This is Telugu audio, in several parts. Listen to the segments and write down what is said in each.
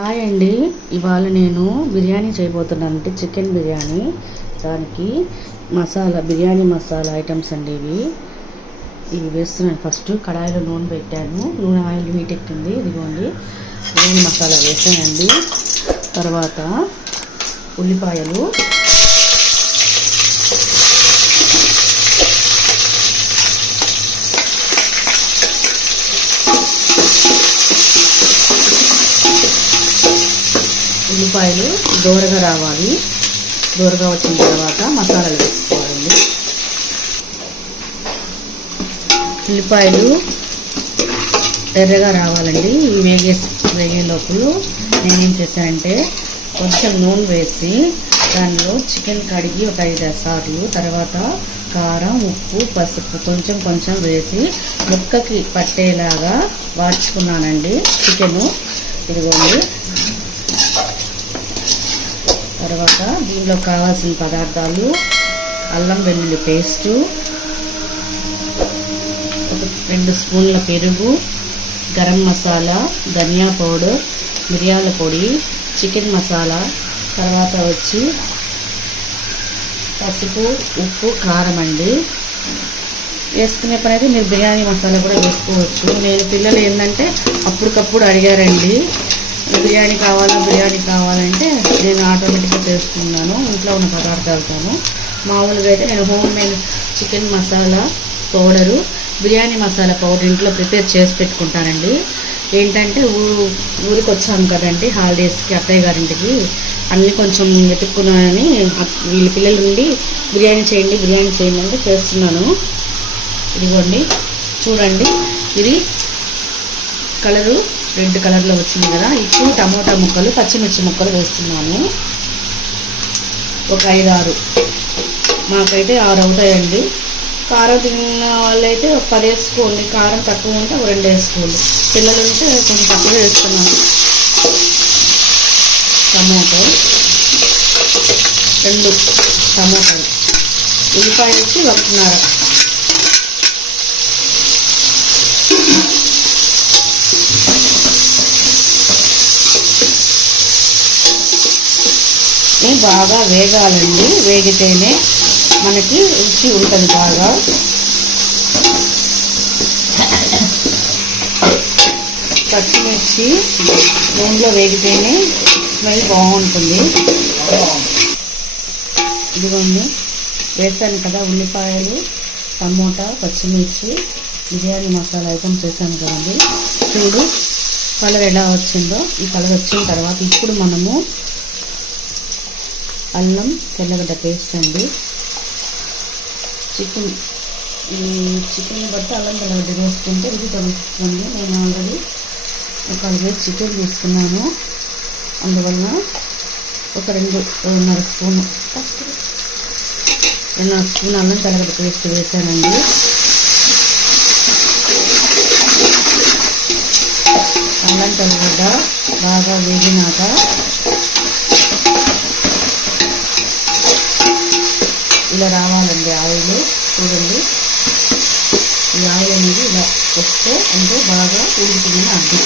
హాయ్ అండి. ఇవాళ నేను బిర్యానీ చేయబోతున్నానంటే చికెన్ బిర్యానీ. దానికి బిర్యానీ మసాలా ఐటమ్స్ అండి ఇవి వేస్తున్నాను. ఫస్ట్ కడాయిలో నూనె పెట్టాను. నూనె ఆయిల్ హీట్ ఎక్కింది. ఇదిగోండి బిర్యానీ మసాలా వేసానండి. తర్వాత ఉల్లిపాయలు, దోరగా రావాలి. దోరగా వచ్చిన తర్వాత మసాలాలు వేసుకోవాలండి. ఉల్లిపాయలు ఎర్రగా రావాలండి. వేగే లోపల నేనేం చేశానంటే కొంచెం నూనె వేసి దానిలో చికెన్ కడిగి ఒక 5 సార్లు, తర్వాత కారం, ఉప్పు, పసుపు కొంచెం వేసి ముక్కకి పట్టేలాగా వాడ్చుకున్నానండి చికెను. ఇదిగోండి. తర్వాత దీనిలో కావాల్సిన పదార్థాలు: అల్లం వెల్లుల్లి పేస్టు, 2 స్పూన్ల పెరుగు, గరం మసాలా, ధనియా పౌడర్, మిరియాల పొడి, చికెన్ మసాలా, తర్వాత వచ్చి పసుపు, ఉప్పు, కారం అండి. వేసుకునే పని అయితే మీరు బిర్యానీ మసాలా కూడా వేసుకోవచ్చు. నేను పిల్లలు ఏంటంటే అప్పటికప్పుడు అడిగారండి, బిర్యానీ కావాలంటే నేను ఆటోమేటిక్గా చేసుకున్నాను ఇంట్లో ఉన్న పదార్థాలతోను. మామూలుగా అయితే నేను home made chicken masala powder, biryani masala powder ఇంట్లో ప్రిపేర్ చేసి పెట్టుకుంటానండి. ఏంటంటే ఊరికి వచ్చాను కదండి హాలిడేస్కి, అత్తయ్య గారింటికి. అన్నీ కొంచెం వెతుక్కున్నానని వీళ్ళ పిల్లల నుండి బిర్యానీ చేయండి అంటే చేస్తున్నాను. ఇదిగోండి చూడండి, ఇది కలరు రెడ్ కలర్లో వచ్చింది కదా. ఇప్పుడు టమోటా ముక్కలు, పచ్చిమిర్చి ముక్కలు వేస్తున్నాను. ఒక 5-6, మాకైతే 6 అవుతాయండి. కారం తిన్న వాళ్ళైతే ఒక 10 వేసుకోండి. కారం తక్కువ ఉంటే ఒక 2 వేసుకోండి. పిల్లలు ఉంటే కొంచెం తక్కువ వేస్తున్నాను. టమోటో 2 టమోటాలు, ఉల్లిపాయ వచ్చి 1.5. బాగా వేగాలండి. వేగితేనే మనకి రుచి ఉంటుంది బాగా. పచ్చిమిర్చి నూనెలో వేగితేనే స్మెల్ బాగుంటుంది. ఇదిగోండి వేసాను కదా ఉల్లిపాయలు, టమోటా, పచ్చిమిర్చి, బిర్యానీ మసాలా ఐటమ్స్ వేసాను కదండి. చూడు కలర్ ఎలా వచ్చిందో. ఈ కలర్ వచ్చిన తర్వాత ఇప్పుడు మనము అల్లం తెల్లగడ్డ పేస్ట్ అండి. చికెన్ బట్టి అల్లం తెల్లగడ్డ వేసుకుంటే ఇది తగ్గుతుంది. నేను ఆల్రెడీ ఒక 1 కేజీ చికెన్ తీసుకున్నాను. అందువల్ల ఒక 2.5 స్పూన్ అల్లం తెల్లగడ్డ పేస్ట్ వేసానండి. అల్లం తెల్లగడ్డ బాగా వేగినాక ఇలా రావాలండి ఆయిల్. చూడండి, ఈ ఆయిల్ అనేది ఇలా వస్తే అంటే బాగా ఉడుకుతుందని అర్థం.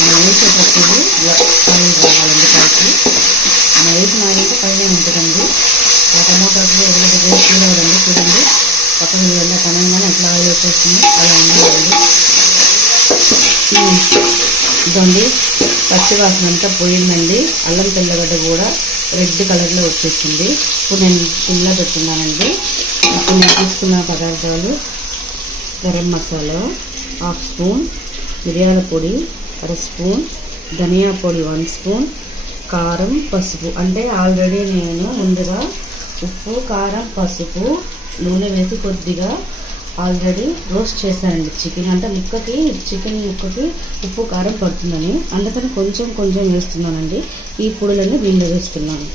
మనం వేసేటప్పుడు ఇలా ఆయిల్ రావాలండి పైకి. మనం వేసిన ఆయిల్ అయితే పైన ఉంటుందండి. ఆ టమోటాలు ఎదుగుదల వేసి కదండి. చూడండి పక్కన వెళ్ళిన పనంగానే అట్లా ఆయిల్ వచ్చేస్తుంది. అలా ఉండాలండి. ఇదండి పచ్చివాసన అంతా పోయిందండి. అల్లం తెల్లగడ్డ కూడా రెడ్ కలర్లో వచ్చేసింది. ఇప్పుడు నేను సిమ్లో పెట్టుకున్నానండి. ఇప్పుడు నేను తీసుకున్న పదార్థాలు: గరం మసాలా 1/2 స్పూన్, మిరియాల పొడి 1/2 స్పూన్, ధనియా పొడి 1 స్పూన్, కారం, పసుపు. అంటే ఆల్రెడీ నేను ముందుగా ఉప్పు, కారం, పసుపు, నూనె వేసి కొద్దిగా ఆల్రెడీ రోస్ట్ చేశానండి చికెన్. అంటే చికెన్ ముక్కకి ఉప్పు, కారం పడుతుందని, అందుకని కొంచెం వేస్తున్నానండి. ఈ పొడులను దీనిలో వేస్తున్నాను.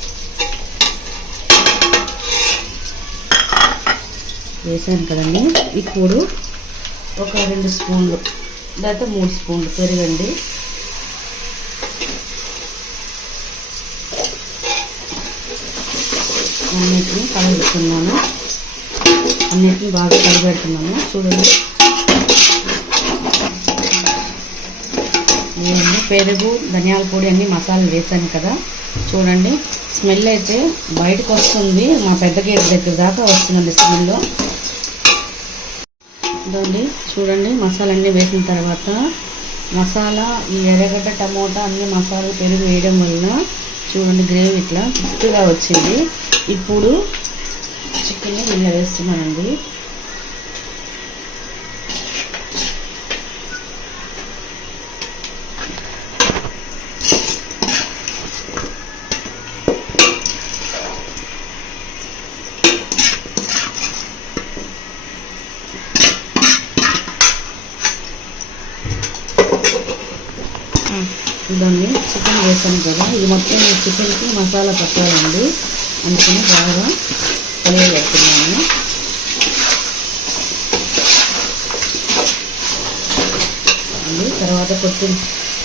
వేసాను కదండి. ఇప్పుడు ఒక 2 స్పూన్లు లేకపోతే 3 స్పూన్లు పెరుగండి. అన్నిటిని కలుపుతున్నాను. అన్నిటిని బాగా కలిపెడుతున్నాను. చూడండి నేను పెరుగు ధనియాల పొడి అన్ని మసాలాలు వేసాను కదా, చూడండి స్మెల్ అయితే బయటకు వస్తుంది, మా పెద్ద గేట్ దగ్గర దాకా వస్తుందండి స్మెల్. ఇదండి చూడండి మసాలా అన్నీ వేసిన తర్వాత, మసాలా ఈ ఎర్రగడ్డ టమోటా అన్ని మసాలా పెరుగు వేయడం వల్ల చూడండి గ్రేవీ ఇట్లా థిక్గా వచ్చింది. ఇప్పుడు చికెన్ని ఇలా వేస్తున్నానండి. ఇదండి చికెన్ వేసాను కదా, ఇది మొత్తం చికెన్కి మసాలా పట్టాలండి, అందుకని బాగా కలియబెడుతున్నాను.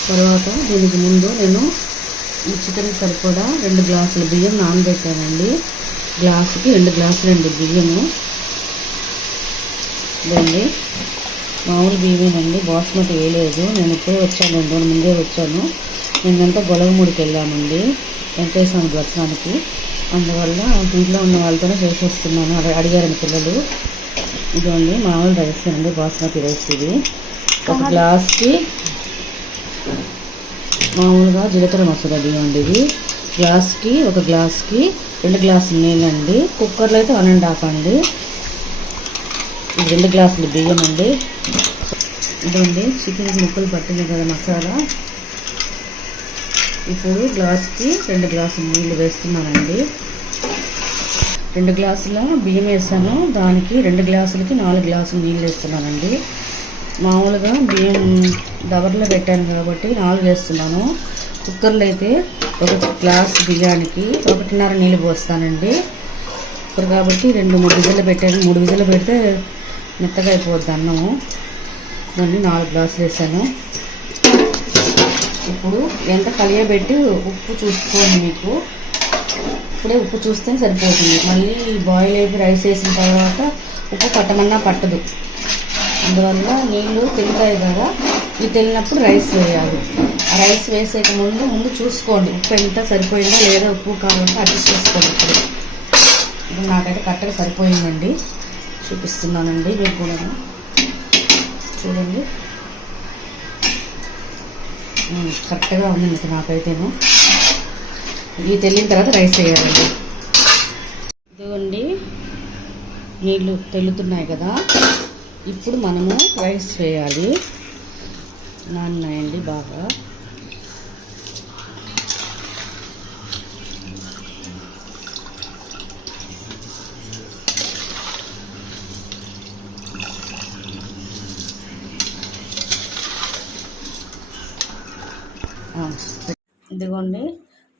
తర్వాత దీనికి ముందు నేను ఈ చికెన్కి సరిపడా 2 గ్లాసులు బియ్యం నానబెట్టానండి. గ్లాసుకి 2 గ్లాసులండి బియ్యము. ఇదండి మామూలు బియ్యమేనండి, బాస్మతి వేయలేదు. నేను ఇప్పుడే వచ్చాను, 2 రోజుల ముందే వచ్చాను. నేనంతా గొలగమూడికి వెళ్ళామండి వెంకటేశ్వర దర్శనానికి, అందువల్ల ఇంట్లో ఉన్న వాళ్ళతోనే చేసేస్తున్నాను. అడిగారని పిల్లలు. ఇదండి మామూలు రైస్ అండి, బాస్మతి రైస్. ఇది ఒక గ్లాస్కి మామూలుగా జీలకర్ర మసాలా బియ్యం అండి. ఇది గ్లాస్కి 1 గ్లాస్కి 2 గ్లాసులు నీళ్ళండి. కుక్కర్లో అయితే 1.5 అండి. 2 గ్లాసులు బియ్యం అండి. ఇదండి చికెన్ ముక్కలు పట్టింది కదా మసాలా. ఇప్పుడు గ్లాస్కి 2 గ్లాసులు నీళ్ళు వేస్తున్నానండి. 2 గ్లాసుల బియ్యం వేసాను, దానికి 2 గ్లాసులకి 4 గ్లాసులు నీళ్ళు వేస్తున్నానండి. మామూలుగా బియ్యం దవర్లో పెట్టాను కాబట్టి 4 వేస్తున్నాను. కుక్కర్లో అయితే 1 గ్లాస్ బియ్యానికి 1.5 నీళ్ళు పోస్తానండి. కుక్కర్ కాబట్టి 2-3 విజిల్లు పెట్టాను. 3 విజిల్లు పెడితే మెత్తగా అయిపోద్ది అన్నము. దాన్ని 4 గ్లాసులు వేసాను. ఇప్పుడు ఎంత కలియబెట్టి ఉప్పు చూసుకోండి, మీకు ఇప్పుడే ఉప్పు చూస్తే సరిపోతుంది. మళ్ళీ బాయిల్ అయిపోయి రైస్ వేసిన తర్వాత ఉప్పు పట్టమన్నా పట్టదు, అందువల్ల నీళ్ళు తింటాయి కదా, ఇవి తెలినప్పుడు రైస్ వేయాలి. ఆ రైస్ వేసేక ముందు చూసుకోండి ఉప్పు ఎంత సరిపోయిందా లేదా, ఉప్పు కారం అడ్జస్ట్ చేసుకోండి. ఇప్పుడు నాకైతే కరెక్ట్గా సరిపోయిందండి, చూపిస్తున్నానండి మీరు కూడా చూడండి. కరెక్ట్గా ఉంది మీకు, నాకైతేను. ఇవి తెల్లిన తర్వాత రైస్ వేయాలండి. ఇదిగోండి నీళ్ళు తెల్లుతున్నాయి కదా, ఇప్పుడు మనము రైస్ వేయాలి. నాన్నాయండి బాగా. ఇదిగోండి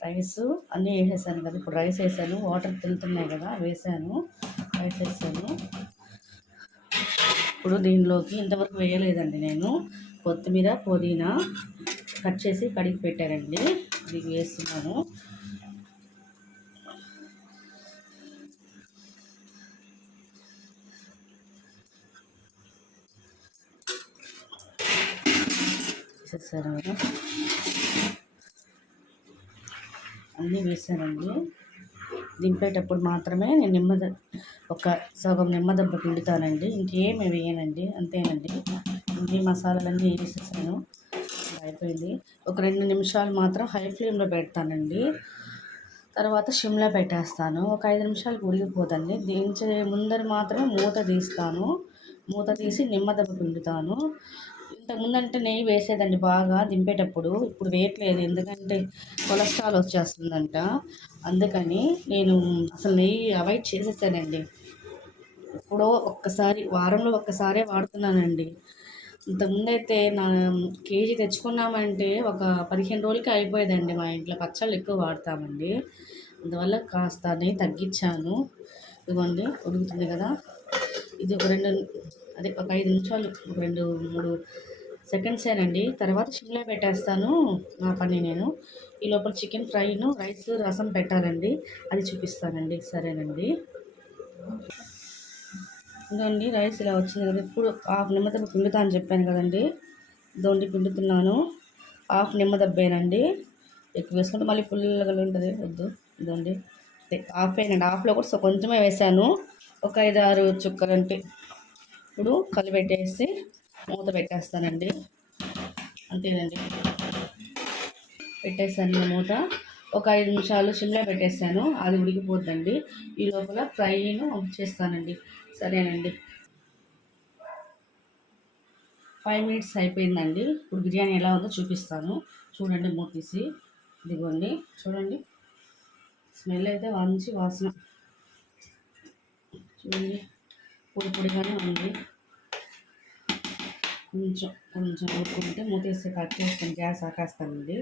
రైస్ అన్నీ వేసేసాను కదా, ఇప్పుడు రైస్ వేసాను. వాటర్ తింటున్నాయి కదా, వేసాను రైస్ వేసాను. ఇప్పుడు దీనిలోకి ఇంతవరకు వేయలేదండి నేను, కొత్తిమీర పుదీనా కట్ చేసి కడిగి పెట్టారండి, ఇది వేస్తున్నాను. వేసేసాను కదా, అన్నీ వేసానండి. దింపేటప్పుడు మాత్రమే నేను ఒక సగం నిమ్మదబ్బ పిండుతానండి, ఇంకేమి వేయనండి, అంతేనండి. ఈ మసాలాలన్నీ వేసేసాను, అయిపోయింది. ఒక 2 నిమిషాలు మాత్రం హై ఫ్లేమ్లో పెడతానండి, తర్వాత సిమ్లో పెట్టేస్తాను. ఒక 5 నిమిషాలకు ఉడికిపోతుంది. దించే ముందర మాత్రమే మూత తీస్తాను, మూత తీసి నిమ్మదబ్బ పిండుతాను. ఇంతకుముందంటే నెయ్యి వేసేదండి బాగా దింపేటప్పుడు, ఇప్పుడు వేయట్లేదు, ఎందుకంటే కొలెస్ట్రాల్ వచ్చేస్తుందంట. అందుకని నేను అసలు నెయ్యి అవాయిడ్ చేసేసానండి. ఇప్పుడు వారంలో ఒక్కసారే వాడుతున్నానండి. ఇంతకుముందైతే కేజీ తెచ్చుకున్నామంటే ఒక 15 రోజులకి అయిపోయేదండి. మా ఇంట్లో పచ్చళ్ళు ఎక్కువ వాడతామండి, అందువల్ల కాస్త నెయ్యి తగ్గించాను. ఇదిగోండి ఉడుకుతుంది కదా, ఇది ఒక 5 నిమిషాలు, 2-3 సెకండ్సేనండి. తర్వాత సిమ్లో పెట్టేస్తాను నా పని నేను. ఈ లోపల చికెన్ ఫ్రైను, రైస్, రసం పెట్టాలండి, అది చూపిస్తానండి. సరేనండి. ఇదండి రైస్ ఇలా వచ్చింది కదా, ఇప్పుడు హాఫ్ నిమ్మదబ్బ పిండుతా అని చెప్పాను కదండి, ఇదోండి పిండుతున్నాను. హాఫ్ నిమ్మదబ్బేనండి. ఎక్కువ వేసుకుంటే మళ్ళీ పుల్లగా ఉంటుంది, వద్దు. ఇదండి హాఫ్ వేయండి, హాఫ్లో కూడా కొంచెమే వేసాను, ఒక 5-6 చుక్కలంటే. ఇప్పుడు కలిపెట్టేసి మూత పెట్టేస్తానండి. అంతేనండి, పెట్టేసాను మూత. ఒక 5 నిమిషాలు సిమ్లో పెట్టేసాను, అది ఉడికిపోద్దండి. ఈ లోపల ఫ్రైను చేస్తానండి. సరేనండి, 5 మినిట్స్ అయిపోయిందండి. ఇప్పుడు బిర్యానీ ఎలా ఉందో చూపిస్తాను. చూడండి, మూత తీసి. ఇదిగోండి చూడండి, స్మెల్ అయితే మంచి వాసన. చూడండి, పొడి పొడిగానే ఉంది. కొంచెం కొంచెం ఉడుకుంటే మూత వేసి కట్ చేసుకొని గ్యాస్ ఆపేస్తానండి.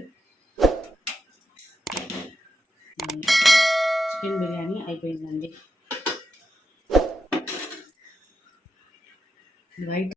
చికెన్ బిర్యానీ అయిపోయిందండి. వైట్